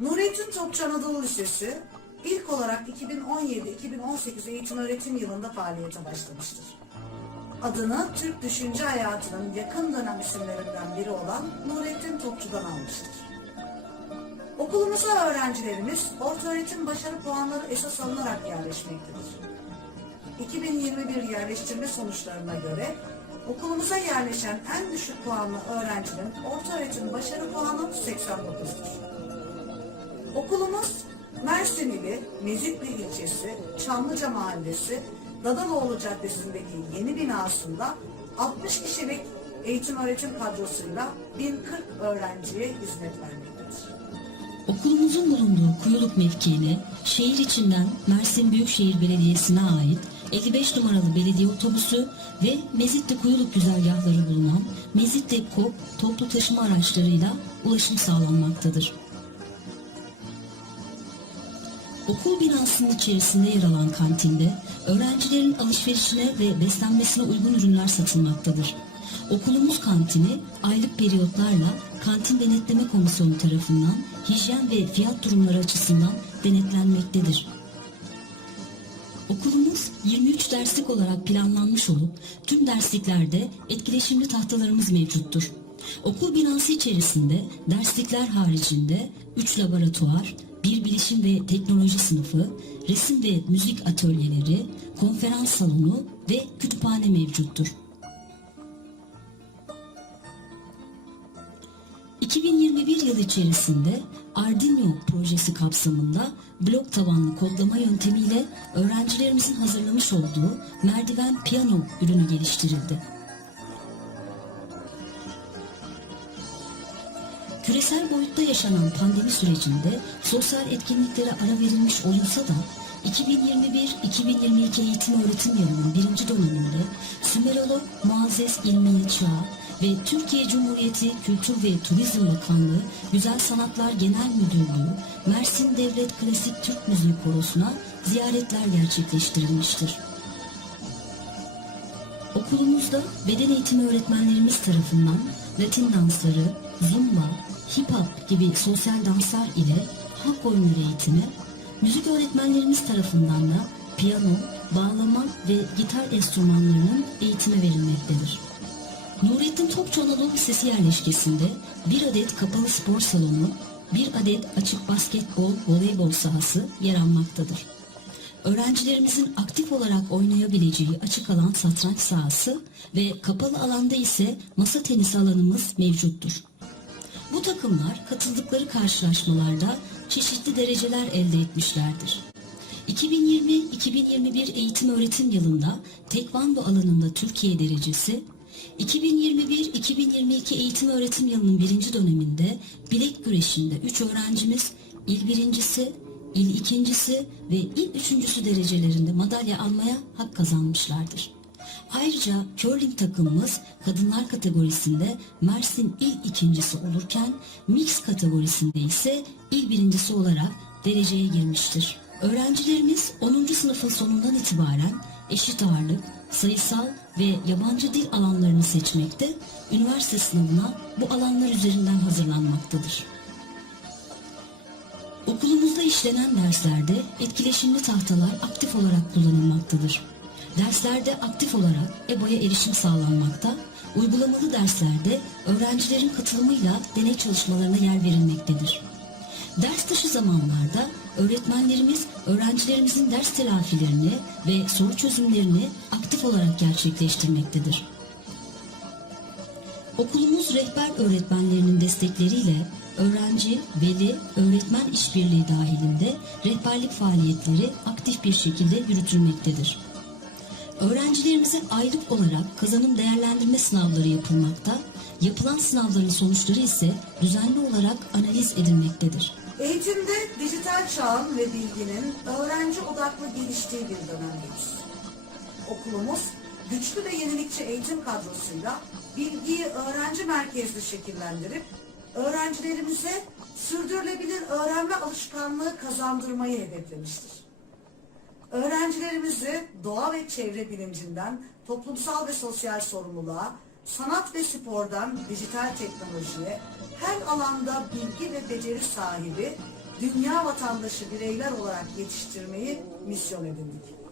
Nurettin Topçu Anadolu Lisesi ilk olarak 2017-2018 eğitim öğretim yılında faaliyete başlamıştır. Adını Türk düşünce hayatının yakın dönem isimlerinden biri olan Nurettin Topçu'dan almıştır. Okulumuza öğrencilerimiz ortaöğretim başarı puanları esas alınarak yerleşmektedir. 2021 yerleştirme sonuçlarına göre okulumuza yerleşen en düşük puanlı öğrencinin ortaöğretim başarı puanı 89'dur. Okulumuz Mersin ili Mezitli ilçesi Çamlıca mahallesi Dadaloğlu Caddesi'ndeki yeni binasında 60 kişilik eğitim öğretim kadrosuyla 1040 öğrenciye hizmet vermektedir. Okulumuzun bulunduğu kuyuluk mevkiine şehir içinden Mersin Büyükşehir Belediyesi'ne ait 55 numaralı belediye otobüsü ve Mezitli kuyuluk güzergahları bulunan Mezitli KOP toplu taşıma araçlarıyla ulaşım sağlanmaktadır. Okul binasının içerisinde yer alan kantinde öğrencilerin alışverişine ve beslenmesine uygun ürünler satılmaktadır. Okulumuz kantini aylık periyotlarla kantin denetleme komisyonu tarafından hijyen ve fiyat durumları açısından denetlenmektedir. Okulumuz 23 derslik olarak planlanmış olup tüm dersliklerde etkileşimli tahtalarımız mevcuttur. Okul binası içerisinde derslikler haricinde 3 laboratuvar, bir bilişim ve teknoloji sınıfı, resim ve müzik atölyeleri, konferans salonu ve kütüphane mevcuttur. 2021 yılı içerisinde Arduino projesi kapsamında blok tabanlı kodlama yöntemiyle öğrencilerimizin hazırlamış olduğu merdiven piyano ürünü geliştirildi. Küresel boyutta yaşanan pandemi sürecinde sosyal etkinliklere ara verilmiş olunsa da 2021-2022 eğitim öğretim yılının birinci döneminde Sümerolog Muazzez İlmiye Çağ ve Türkiye Cumhuriyeti Kültür ve Turizm Bakanlığı Güzel Sanatlar Genel Müdürlüğü Mersin Devlet Klasik Türk Müziği Korosu'na ziyaretler gerçekleştirilmiştir. Okulumuzda beden eğitimi öğretmenlerimiz tarafından Latin dansları, zumba, hip hop gibi sosyal danslar ile halk oyunları eğitimi, müzik öğretmenlerimiz tarafından da piyano, bağlama ve gitar enstrümanlarının eğitimi verilmektedir. Nurettin Topçu Anadolu Lisesi yerleşkesinde bir adet kapalı spor salonu, bir adet açık basketbol, voleybol sahası yer almaktadır. Öğrencilerimizin aktif olarak oynayabileceği açık alan satranç sahası ve kapalı alanda ise masa tenisi alanımız mevcuttur. Bu takımlar katıldıkları karşılaşmalarda çeşitli dereceler elde etmişlerdir. 2020-2021 eğitim öğretim yılında tekvando alanında Türkiye derecesi, 2021-2022 eğitim öğretim yılının birinci döneminde bilek güreşinde 3 öğrencimiz il birincisi, il ikincisi ve il üçüncüsü derecelerinde madalya almaya hak kazanmışlardır. Ayrıca curling takımımız kadınlar kategorisinde Mersin il ikincisi olurken mix kategorisinde ise il birincisi olarak dereceye girmiştir. Öğrencilerimiz 10. sınıfın sonundan itibaren eşit ağırlık, sayısal ve yabancı dil alanlarını seçmekte, üniversite sınavına bu alanlar üzerinden hazırlanmaktadır. Okulumuzda işlenen derslerde etkileşimli tahtalar aktif olarak kullanılmaktadır. Derslerde aktif olarak EBA'ya erişim sağlanmakta, uygulamalı derslerde öğrencilerin katılımıyla deney çalışmalarına yer verilmektedir. Ders dışı zamanlarda öğretmenlerimiz öğrencilerimizin ders telafilerini ve soru çözümlerini aktif olarak gerçekleştirmektedir. Okulumuz rehber öğretmenlerinin destekleriyle öğrenci, veli, öğretmen işbirliği dahilinde rehberlik faaliyetleri aktif bir şekilde yürütülmektedir. Öğrencilerimize aylık olarak kazanım değerlendirme sınavları yapılmakta, yapılan sınavların sonuçları ise düzenli olarak analiz edilmektedir. Eğitimde dijital çağın ve bilginin öğrenci odaklı geliştiği bir dönemdeyiz. Okulumuz güçlü ve yenilikçi eğitim kadrosuyla bilgiyi öğrenci merkezli şekillendirip öğrencilerimize sürdürülebilir öğrenme alışkanlığı kazandırmayı hedeflemiştir. Öğrencilerimizi doğa ve çevre bilincinden toplumsal ve sosyal sorumluluğa, sanat ve spordan dijital teknolojiye, her alanda bilgi ve beceri sahibi dünya vatandaşı bireyler olarak yetiştirmeyi misyon edindik.